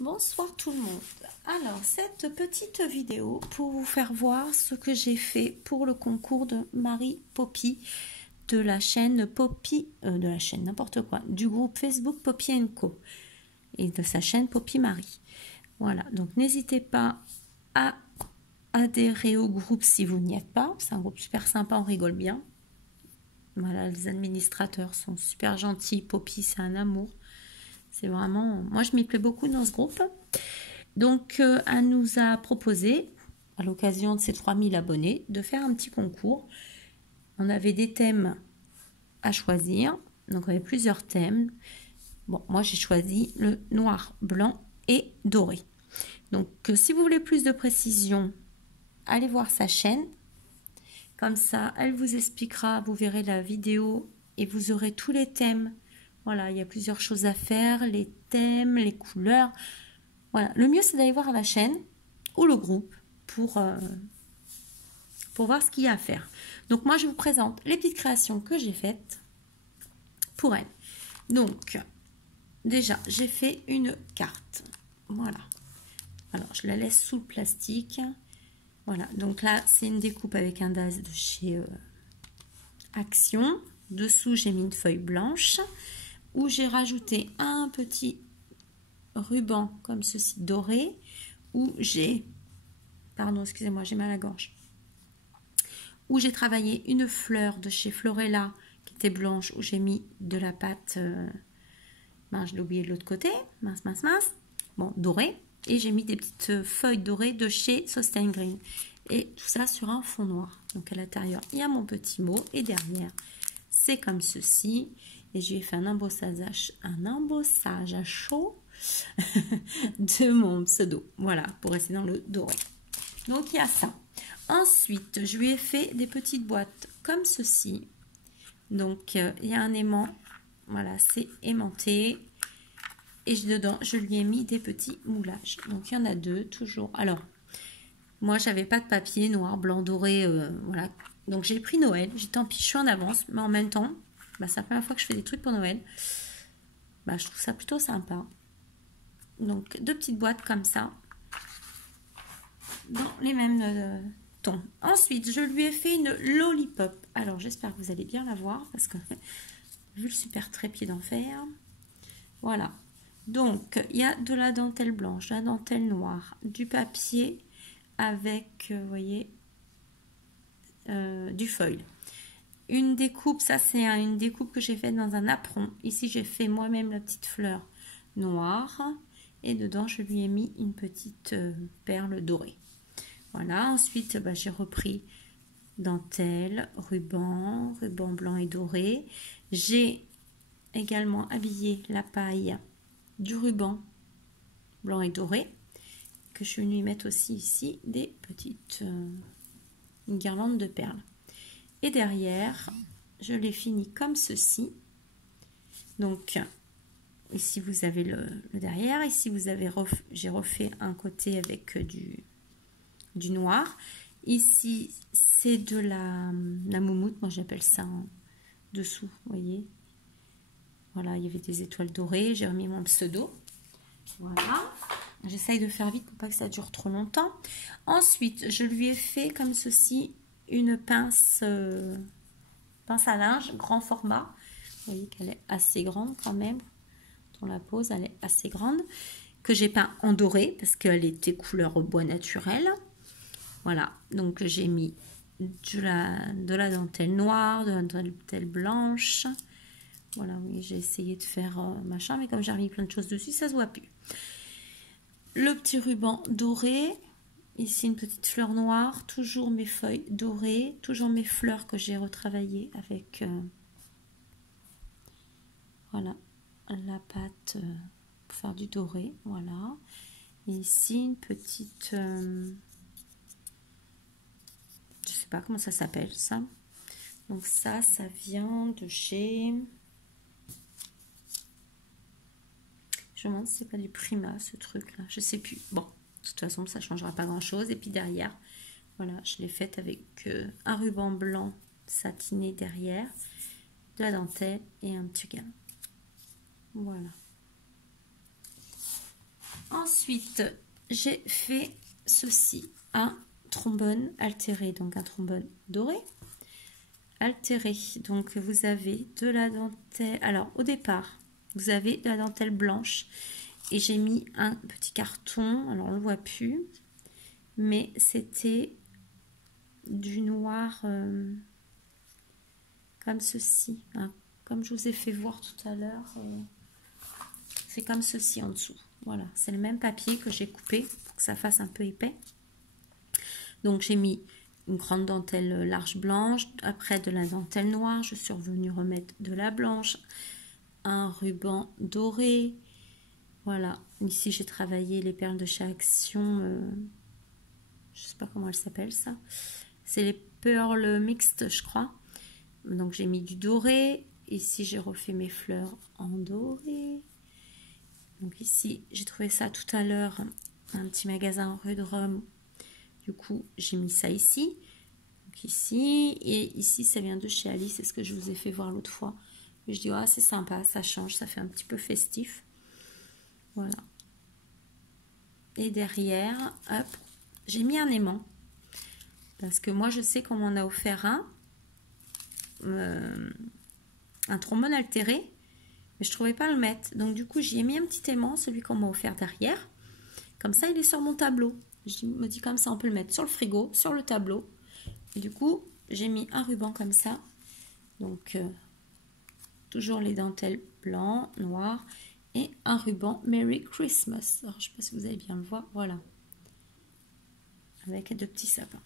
Bonsoir tout le monde. Alors, cette petite vidéo pour vous faire voir ce que j'ai fait pour le concours de Marie Poppy de la chaîne Poppy, n'importe quoi, du groupe Facebook Poppy & Co et de sa chaîne Poppy Marie. Voilà, donc n'hésitez pas à adhérer au groupe si vous n'y êtes pas. C'est un groupe super sympa, on rigole bien. Voilà, les administrateurs sont super gentils. Poppy, c'est un amour. C'est vraiment... Moi, je m'y plais beaucoup dans ce groupe. Donc, elle nous a proposé, à l'occasion de ses 3000 abonnés, de faire un petit concours. On avait des thèmes à choisir. Donc, on avait plusieurs thèmes. Bon, moi, j'ai choisi le noir, blanc et doré. Donc, si vous voulez plus de précision, allez voir sa chaîne. Comme ça, elle vous expliquera, vous verrez la vidéo et vous aurez tous les thèmes. Voilà, il y a plusieurs choses à faire, les thèmes, les couleurs. Voilà, le mieux c'est d'aller voir la chaîne ou le groupe pour voir ce qu'il y a à faire. Donc moi je vous présente les petites créations que j'ai faites pour elle. Donc déjà j'ai fait une carte. Voilà. Alors je la laisse sous le plastique. Voilà, donc là c'est une découpe avec un das de chez Action. Dessous j'ai mis une feuille blanche où j'ai rajouté un petit ruban comme ceci doré, où j'ai, pardon excusez-moi j'ai mal à la gorge, où j'ai travaillé une fleur de chez Florella qui était blanche, où j'ai mis de la pâte, je l'ai oublié de l'autre côté, mince, bon, doré, et j'ai mis des petites feuilles dorées de chez Sustain Green, et tout ça sur un fond noir. Donc à l'intérieur il y a mon petit mot, et derrière c'est comme ceci. Et je lui ai fait un embossage à chaud de mon pseudo. Voilà, pour rester dans le doré. Donc, il y a ça. Ensuite, je lui ai fait des petites boîtes comme ceci. Donc, il y a un aimant. Voilà, c'est aimanté. Et dedans, je lui ai mis des petits moulages. Donc, il y en a deux, toujours. Alors, moi, j'avais pas de papier noir, blanc, doré. Voilà. Donc, j'ai pris Noël. J'ai tant pis, je suis en avance. Mais en même temps... c'est la première fois que je fais des trucs pour Noël. Je trouve ça plutôt sympa. Donc, deux petites boîtes comme ça. Dans les mêmes tons. Ensuite, je lui ai fait une lollipop. Alors, j'espère que vous allez bien la voir. Parce que, vu le super trépied d'enfer. Voilà. Donc, il y a de la dentelle blanche, de la dentelle noire, du papier avec, vous voyez, du feuille. Une découpe, ça c'est une découpe que j'ai faite dans un apron. Ici j'ai fait moi-même la petite fleur noire. Et dedans je lui ai mis une petite perle dorée. Voilà, ensuite j'ai repris dentelle, ruban blanc et doré. J'ai également habillé la paille du ruban blanc et doré. Que je vais lui mettre aussi ici des petites une guirlande de perles. Et derrière, je l'ai fini comme ceci. Donc, ici vous avez le derrière. Ici vous avez j'ai refait un côté avec du noir. Ici, c'est de la moumoute. Moi, j'appelle ça en dessous, vous voyez. Voilà, il y avait des étoiles dorées. J'ai remis mon pseudo. Voilà. J'essaye de faire vite pour pas que ça dure trop longtemps. Ensuite, je lui ai fait comme ceci une pince à linge grand format. Vous voyez qu'elle est assez grande quand même. On la pose, elle est assez grande. Que j'ai peint en doré parce qu'elle était couleur bois naturel. Voilà, donc j'ai mis de la dentelle noire, de la dentelle blanche. Voilà, oui, j'ai essayé de faire machin, mais comme j'ai remis plein de choses dessus, ça se voit plus. Le petit ruban doré. Ici, une petite fleur noire, toujours mes feuilles dorées, toujours mes fleurs que j'ai retravaillées avec voilà, la pâte pour faire du doré. Voilà. Et ici, une petite... je sais pas comment ça s'appelle, ça. Donc ça vient de chez... Je me demande si c'est pas du Prima, ce truc-là. Je sais plus. Bon. De toute façon, ça ne changera pas grand-chose. Et puis derrière, voilà, je l'ai faite avec un ruban blanc satiné derrière, de la dentelle et un petit gain. Voilà. Ensuite, j'ai fait ceci, un trombone altéré, donc un trombone doré altéré. Donc vous avez de la dentelle, alors au départ vous avez de la dentelle blanche et j'ai mis un petit carton, alors on le voit plus, mais c'était du noir comme ceci, hein, comme je vous ai fait voir tout à l'heure, c'est comme ceci en dessous. Voilà, c'est le même papier que j'ai coupé pour que ça fasse un peu épais. Donc j'ai mis une grande dentelle large blanche, après de la dentelle noire, je suis revenue remettre de la blanche, un ruban doré. Voilà, ici j'ai travaillé les perles de chez Action, je sais pas comment elle s'appelle ça, c'est les perles mixtes je crois. Donc j'ai mis du doré, ici j'ai refait mes fleurs en doré. Donc ici j'ai trouvé ça tout à l'heure, un petit magasin rue de Rome. Du coup, j'ai mis ça ici. Donc ici. Et ici, ça vient de chez Alice. C'est ce que je vous ai fait voir l'autre fois. Et je dis, ah, c'est sympa, ça change. Ça fait un petit peu festif. Voilà. Et derrière, hop, j'ai mis un aimant. Parce que moi, je sais qu'on m'en a offert un trombone altéré. Mais je ne trouvais pas le mettre. Donc du coup, j'y ai mis un petit aimant, celui qu'on m'a offert derrière. Comme ça, il est sur mon tableau. Je me dis comme ça, on peut le mettre sur le frigo, sur le tableau. Et du coup, j'ai mis un ruban comme ça. Donc, toujours les dentelles blanc, noir. Et un ruban Merry Christmas. Alors, je ne sais pas si vous allez bien le voir. Voilà. Avec deux petits sapins.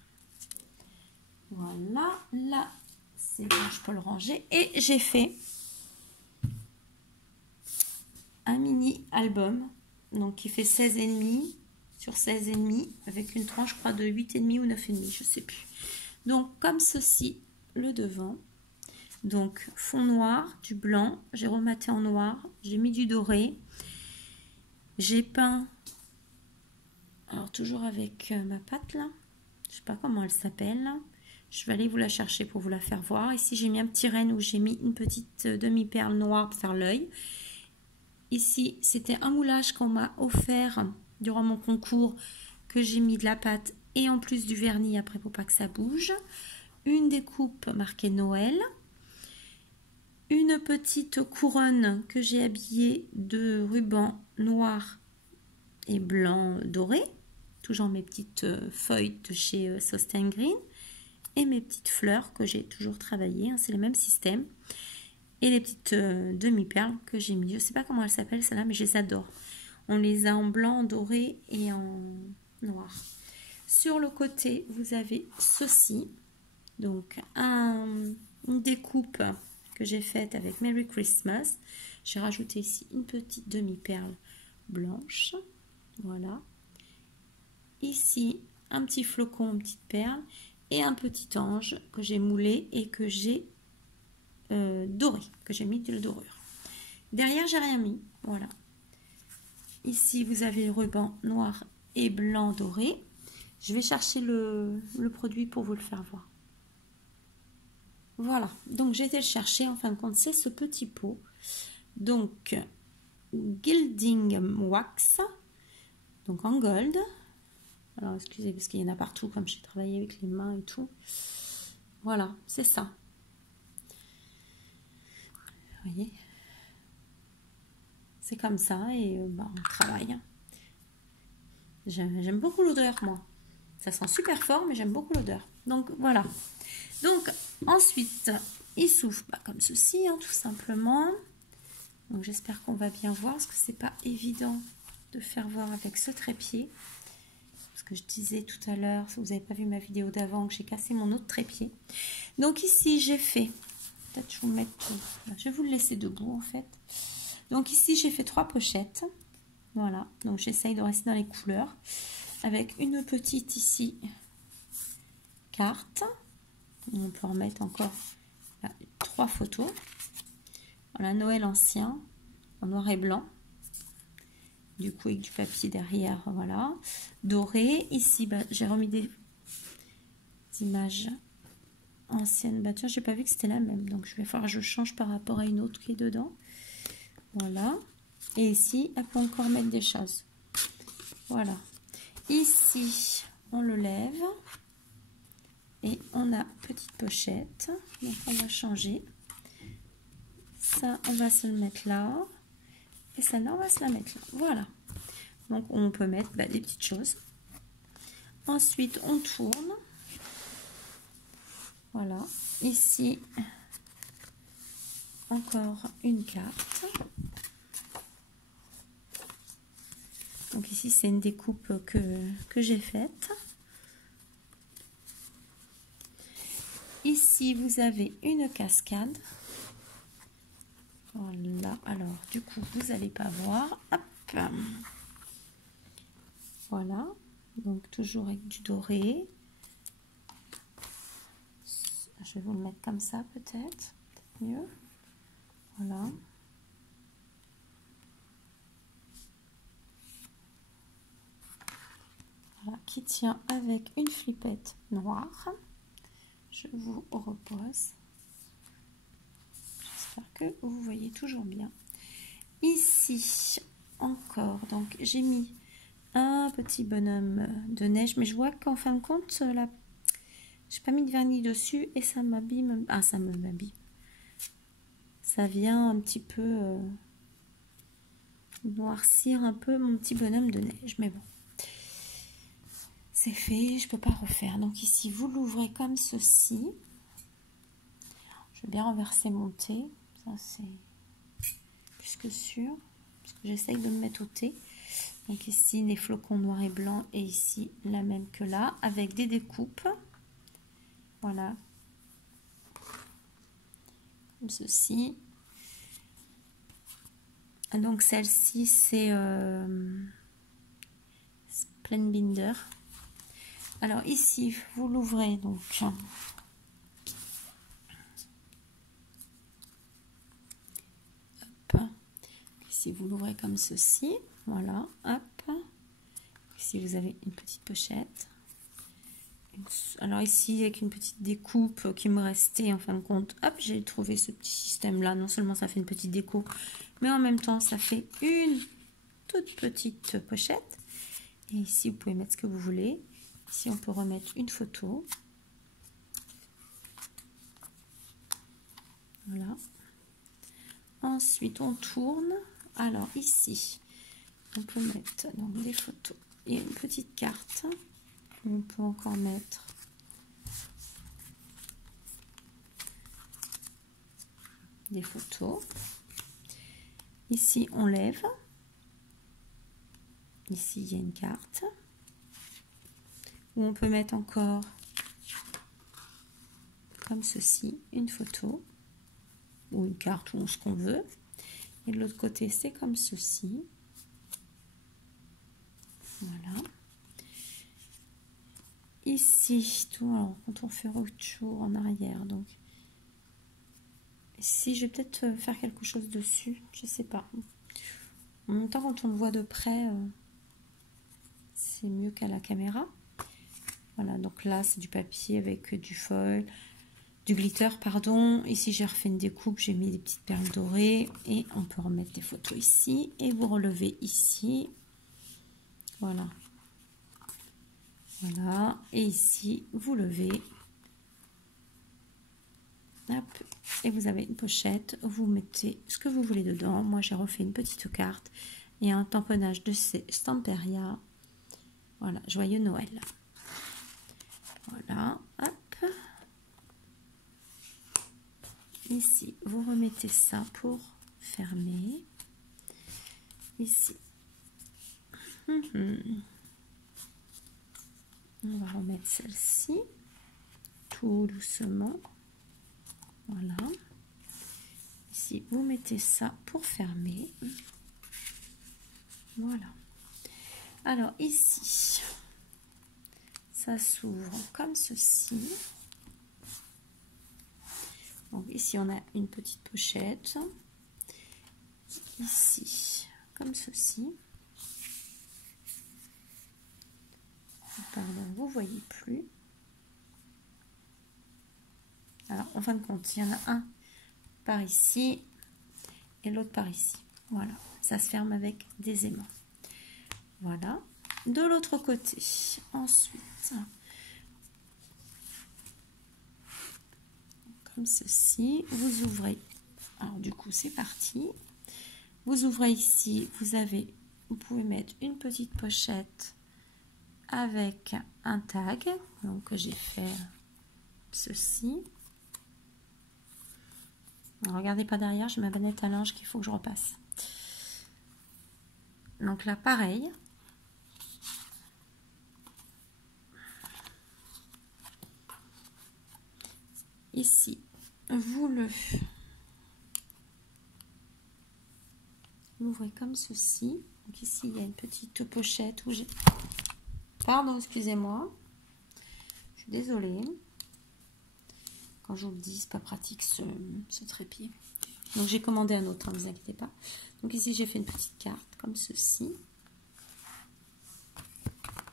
Voilà. Là, c'est bon, je peux le ranger. Et j'ai fait un mini album. Donc, qui fait 16,5 sur 16,5 avec une tranche, je crois, de 8,5 ou 9,5, je sais plus. Donc, comme ceci, le devant. Donc, fond noir, du blanc, j'ai rematé en noir, j'ai mis du doré. J'ai peint, alors toujours avec ma pâte là, je sais pas comment elle s'appelle. Je vais aller vous la chercher pour vous la faire voir. Ici, j'ai mis un petit renne où j'ai mis une petite demi-perle noire pour faire l'œil. Ici, c'était un moulage qu'on m'a offert durant mon concours, que j'ai mis de la pâte et en plus du vernis après pour pas que ça bouge. Une découpe marquée Noël. Une petite couronne que j'ai habillée de ruban noir et blanc doré. Toujours mes petites feuilles de chez Sosten Green. Et mes petites fleurs que j'ai toujours travaillées. Hein, c'est le même système. Et les petites demi-perles que j'ai mis. Je ne sais pas comment elles s'appellent celles-là, mais je les adore. On les a en blanc, en doré et en noir. Sur le côté, vous avez ceci. Donc, une découpe que j'ai faite avec Merry Christmas. J'ai rajouté ici une petite demi-perle blanche. Voilà. Ici, un petit flocon, une petite perle. Et un petit ange que j'ai moulé et que j'ai doré, que j'ai mis de la dorure. Derrière, j'ai rien mis. Voilà. Ici, vous avez le ruban noir et blanc doré. Je vais chercher le produit pour vous le faire voir. Voilà. Donc, j'ai été le chercher. En fin de compte, c'est ce petit pot. Donc, Gilding Wax. Donc, en gold. Alors, excusez, parce qu'il y en a partout, comme j'ai travaillé avec les mains et tout. Voilà, c'est ça. Vous voyez, c'est comme ça et bah, on travaille. J'aime beaucoup l'odeur, moi. Ça sent super fort, mais j'aime beaucoup l'odeur. Donc, voilà. Donc, ensuite, il souffle comme ceci, hein, tout simplement. Donc, j'espère qu'on va bien voir, parce que c'est pas évident de faire voir avec ce trépied. Parce que je disais tout à l'heure, si vous n'avez pas vu ma vidéo d'avant, que j'ai cassé mon autre trépied. Donc, ici, j'ai fait... Peut-être je vais vous mettre tout. Je vais vous le laisser debout en fait. Donc ici j'ai fait 3 pochettes. Voilà. Donc j'essaye de rester dans les couleurs. Avec une petite ici carte. On peut en mettre encore 3 photos. Voilà, Noël ancien en noir et blanc. Du coup avec du papier derrière. Voilà. Doré. Ici j'ai remis des images ancienne, bah tiens, j'ai pas vu que c'était la même, donc je vais falloir que je change par rapport à une autre qui est dedans. Voilà. Et ici, elle peut encore mettre des choses. Voilà. Ici, on le lève. Et on a petite pochette. Donc, on va changer. Ça, on va se le mettre là. Et celle-là, on va se la mettre là. Voilà. Donc, on peut mettre des petites choses. Ensuite, on tourne. Voilà. Ici, encore une carte. Donc, ici, c'est une découpe que j'ai faite. Ici, vous avez une cascade. Voilà. Alors, du coup, vous n'allez pas voir. Hop. Voilà. Donc, toujours avec du doré. Je vais vous le mettre comme ça, peut-être mieux. Voilà. Voilà. Qui tient avec une flippette noire. Je vous repose. J'espère que vous voyez toujours bien. Ici, encore. Donc, j'ai mis un petit bonhomme de neige. Mais je vois qu'en fin de compte, là, j'ai pas mis de vernis dessus et ça m'abîme. Ah, ça m'abîme. Ça vient un petit peu noircir un peu mon petit bonhomme de neige. Mais bon, c'est fait, je peux pas refaire. Donc ici, vous l'ouvrez comme ceci. Je vais bien renverser mon thé. Ça, c'est plus que sûr. Parce que j'essaye de me mettre au thé. Donc ici, les flocons noirs et blancs. Et ici, la même que là, avec des découpes. Voilà. Comme ceci. Donc celle-ci, c'est Splendbinder. Alors ici, vous l'ouvrez donc. Hop. Ici, vous l'ouvrez comme ceci. Voilà. Hop. Ici, vous avez une petite pochette. Alors ici, avec une petite découpe qui me restait en fin de compte. Hop, j'ai trouvé ce petit système-là. Non seulement ça fait une petite déco, mais en même temps, ça fait une toute petite pochette. Et ici, vous pouvez mettre ce que vous voulez. Ici, on peut remettre une photo. Voilà. Ensuite, on tourne. Alors ici, on peut mettre donc, des photos et une petite carte. On peut encore mettre des photos. Ici, on lève. Ici, il y a une carte. Où on peut mettre encore, comme ceci, une photo. Ou une carte, ou ce qu'on veut. Et de l'autre côté, c'est comme ceci. Voilà. Ici, tout, alors, quand on fait retour en arrière, donc ici, je vais peut-être faire quelque chose dessus, je sais pas. En même temps, quand on le voit de près, c'est mieux qu'à la caméra. Voilà, donc là, c'est du papier avec du foil, du glitter, pardon. Ici, j'ai refait une découpe, j'ai mis des petites perles dorées et on peut remettre des photos ici et vous relevez ici. Voilà. Voilà, et ici, vous levez. Hop, et vous avez une pochette, vous mettez ce que vous voulez dedans. Moi, j'ai refait une petite carte et un tamponnage de ces Stamperia. Voilà, joyeux Noël. Voilà, hop. Ici, vous remettez ça pour fermer. Ici. On va remettre celle-ci tout doucement. Voilà. Ici, vous mettez ça pour fermer. Voilà. Alors ici, ça s'ouvre comme ceci. Donc ici, on a une petite pochette. Ici, comme ceci. Pardon, vous voyez plus. Alors, en fin de compte, il y en a un par ici et l'autre par ici. Voilà, ça se ferme avec des aimants. Voilà. de l'autre côté. Ensuite, comme ceci, vous ouvrez. Alors du coup, c'est parti. Vous ouvrez ici, vous pouvez mettre une petite pochette avec un tag. Donc j'ai fait ceci. Alors, regardez pas derrière, j'ai ma bannette à linge qu'il faut que je repasse. Donc là, pareil. Ici, vous l'ouvrez comme ceci. Donc ici, il y a une petite pochette où j'ai... Pardon, excusez-moi. Je suis désolée. Quand je vous le dis, c'est pas pratique ce trépied. Donc j'ai commandé un autre, ne vous inquiétez pas. Donc ici, j'ai fait une petite carte comme ceci.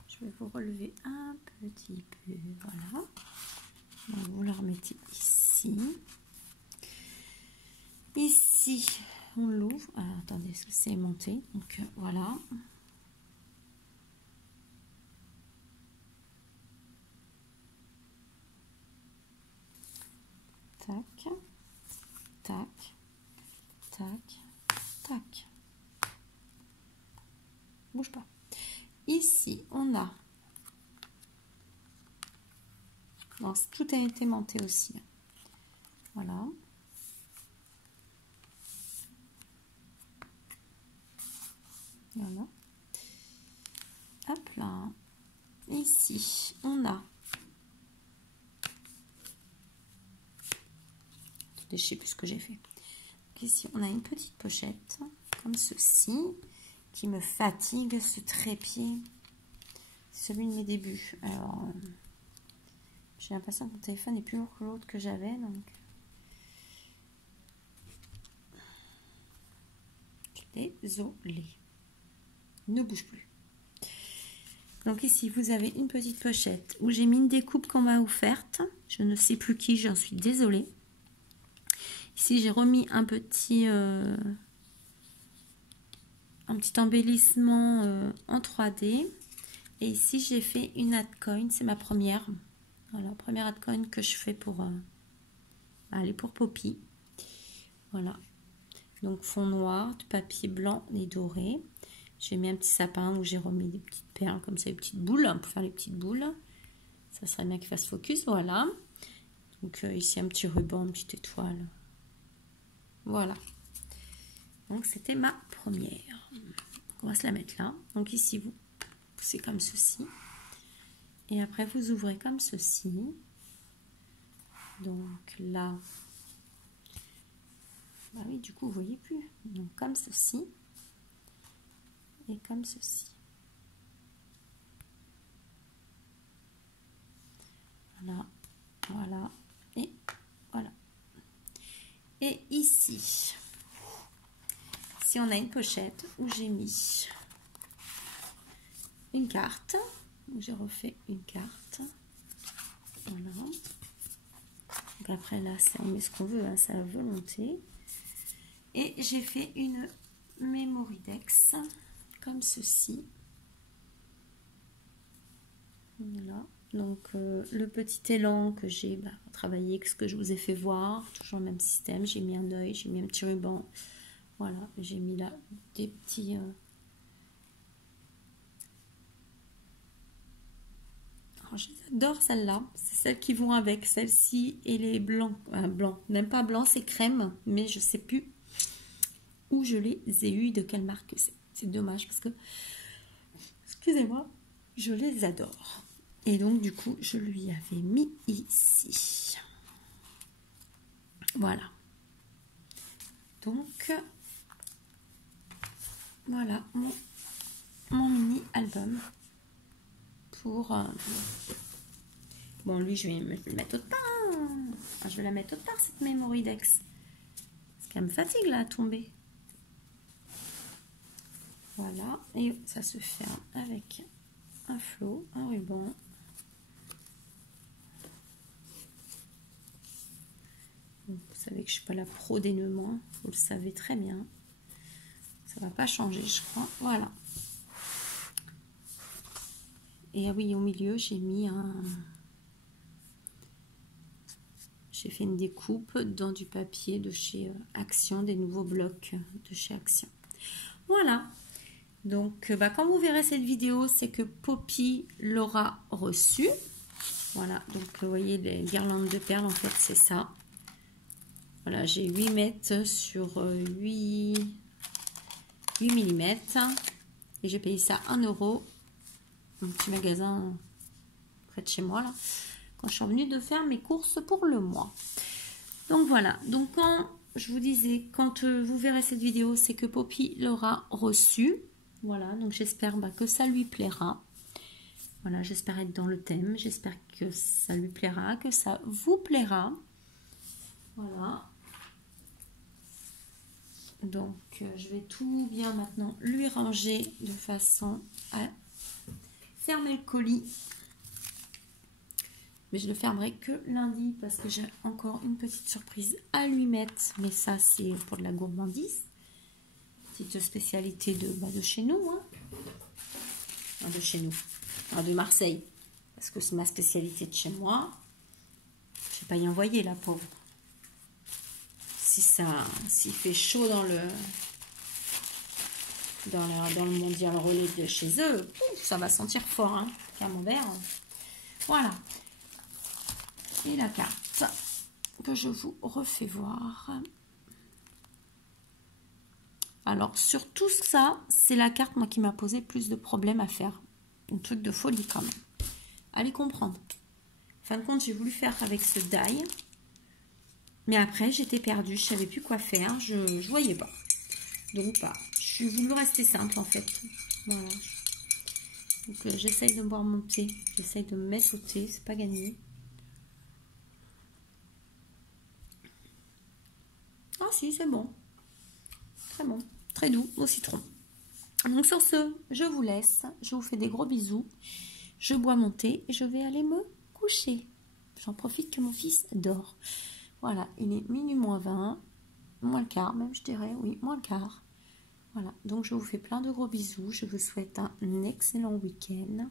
Je vais vous relever un petit peu. Voilà. Donc vous la remettez ici. Ici, on l'ouvre. Ah, attendez, c'est monté. Donc voilà. Tac, tac, tac, tac. Bouge pas. Ici, on a... Non, tout a été monté aussi. Voilà. Voilà. Hop là. Ici, on a... Je ne sais plus ce que j'ai fait. Donc ici, on a une petite pochette, comme ceci, qui me fatigue, ce trépied. C'est celui de mes débuts. Alors, j'ai l'impression que mon téléphone est plus lourd que l'autre que j'avais, donc... Désolée. Ne bouge plus. Donc ici, vous avez une petite pochette où j'ai mis une découpe qu'on m'a offerte. Je ne sais plus qui, j'en suis désolée. Ici, j'ai remis un petit embellissement en 3D. Et ici, j'ai fait une Adcoin. C'est ma première. Voilà, première Adcoin que je fais pour aller pour Poppy. Voilà. Donc, fond noir, de papier blanc et doré. J'ai mis un petit sapin où j'ai remis des petites perles, comme ça, des petites boules, pour faire les petites boules. Ça serait bien qu'il fasse focus, voilà. Donc ici, un petit ruban, une petite étoile. Voilà. Donc, c'était ma première. Donc, on va se la mettre là. Donc ici, vous poussez comme ceci. Et après, vous ouvrez comme ceci. Donc là... Bah oui, du coup, vous voyez plus. Donc, comme ceci. Et comme ceci. Voilà, voilà, et voilà. Et ici, on a une pochette où j'ai mis une carte, où j'ai refait une carte. Voilà. Donc après là, on met ce qu'on veut, hein, c'est à volonté. Et j'ai fait une Mémoridex, comme ceci. Voilà. Donc le petit élan que j'ai travaillé, ce que je vous ai fait voir, toujours le même système. J'ai mis un œil, j'ai mis un petit ruban. Voilà, j'ai mis là des petits... J'adore celles-là. C'est celles qui vont avec celles-ci et les blancs. Blancs, même pas blanc, c'est crème, mais je sais plus où je les ai eues, de quelle marque c'est. C'est dommage parce que, excusez-moi, je les adore. Et donc, du coup, je lui avais mis ici. Voilà. Donc, voilà mon mini album. Pour... Bon, lui, je vais le mettre autre part. Enfin, je vais la mettre autre part, cette Mémoridex. Parce qu'elle me fatigue, là, à tomber. Voilà. Et ça se fait avec un flot, un ruban. Vous savez que je ne suis pas la pro des nœuds, vous le savez très bien. Ça ne va pas changer, je crois. Voilà. Et ah oui, au milieu, j'ai mis un... J'ai fait une découpe dans du papier de chez Action, des nouveaux blocs de chez Action. Voilà. Donc, quand vous verrez cette vidéo, c'est que Poppy l'aura reçu. Voilà. Donc, vous voyez, les guirlandes de perles, en fait, c'est ça. Voilà, j'ai 8 mètres sur 8 mm. Et j'ai payé ça 1 €. Un petit magasin près de chez moi, là. Quand je suis revenue de faire mes courses pour le mois. Donc voilà, donc quand je vous disais, quand vous verrez cette vidéo, c'est que Poppy l'aura reçu. Voilà, donc j'espère que ça lui plaira. Voilà, j'espère être dans le thème, j'espère que ça lui plaira, que ça vous plaira. Voilà. Donc je vais tout bien maintenant lui ranger de façon à fermer le colis. Mais je le fermerai que lundi parce que j'ai encore une petite surprise à lui mettre. Mais ça, c'est pour de la gourmandise. Petite spécialité de chez nous. Hein. Enfin, de chez nous. Enfin, de Marseille. Parce que c'est ma spécialité de chez moi. Je ne vais pas y envoyer, la pauvre. S'il fait chaud dans le mondial relais de chez eux, ça va sentir fort. Hein, camembert. Voilà. Et la carte que je vous refais voir. Alors, sur tout ça, c'est la carte, moi, qui m'a posé plus de problèmes à faire. Un truc de folie, quand même. Allez comprendre. En fin de compte, j'ai voulu faire avec ce die. Mais après, j'étais perdue. Je ne savais plus quoi faire. Je ne voyais pas. Donc, je suis voulu rester simple, en fait. Voilà. Donc, j'essaye de boire mon thé. J'essaye de me mettre au thé. C'est pas gagné. Ah si, c'est bon. Très bon. Très doux au citron. Donc sur ce, je vous laisse. Je vous fais des gros bisous. Je bois mon thé et je vais aller me coucher. J'en profite que mon fils dort. Voilà, il est minuit moins 20. Moins le quart même, je dirais. Oui, moins le quart. Voilà, donc je vous fais plein de gros bisous. Je vous souhaite un excellent week-end.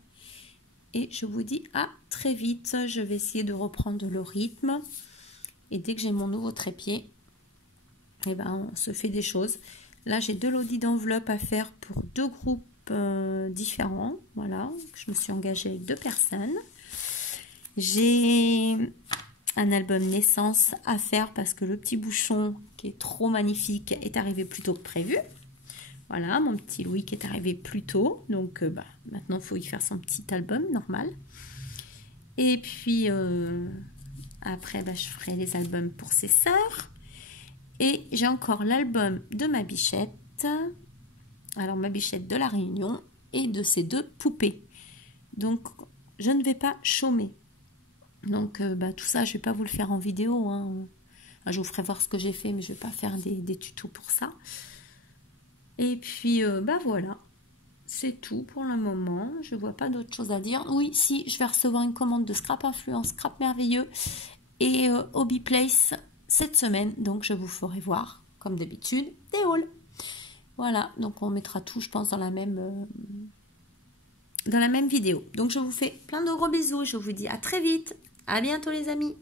Et je vous dis à très vite. Je vais essayer de reprendre le rythme. Et dès que j'ai mon nouveau trépied, eh ben, on se fait des choses. Là, j'ai 2 lots d'enveloppes à faire pour 2 groupes différents. Voilà, je me suis engagée avec 2 personnes. J'ai un album naissance à faire parce que le petit bouchon qui est trop magnifique est arrivé plus tôt que prévu. Voilà, mon petit Louis qui est arrivé plus tôt. Donc, maintenant, il faut y faire son petit album normal. Et puis, après, je ferai les albums pour ses sœurs. Et j'ai encore l'album de ma bichette, alors ma bichette de la Réunion et de ses 2 poupées. Donc, je ne vais pas chômer. Donc, tout ça, je ne vais pas vous le faire en vidéo. Hein. Je vous ferai voir ce que j'ai fait, mais je ne vais pas faire des tutos pour ça. Et puis, voilà. C'est tout pour le moment. Je ne vois pas d'autre chose à dire. Oui, si, je vais recevoir une commande de Scrap Influence, Scrap Merveilleux et Hobby Place cette semaine, donc je vous ferai voir, comme d'habitude, des hauls. Voilà, donc on mettra tout, je pense, dans la même vidéo. Donc je vous fais plein de gros bisous, je vous dis à très vite, à bientôt les amis.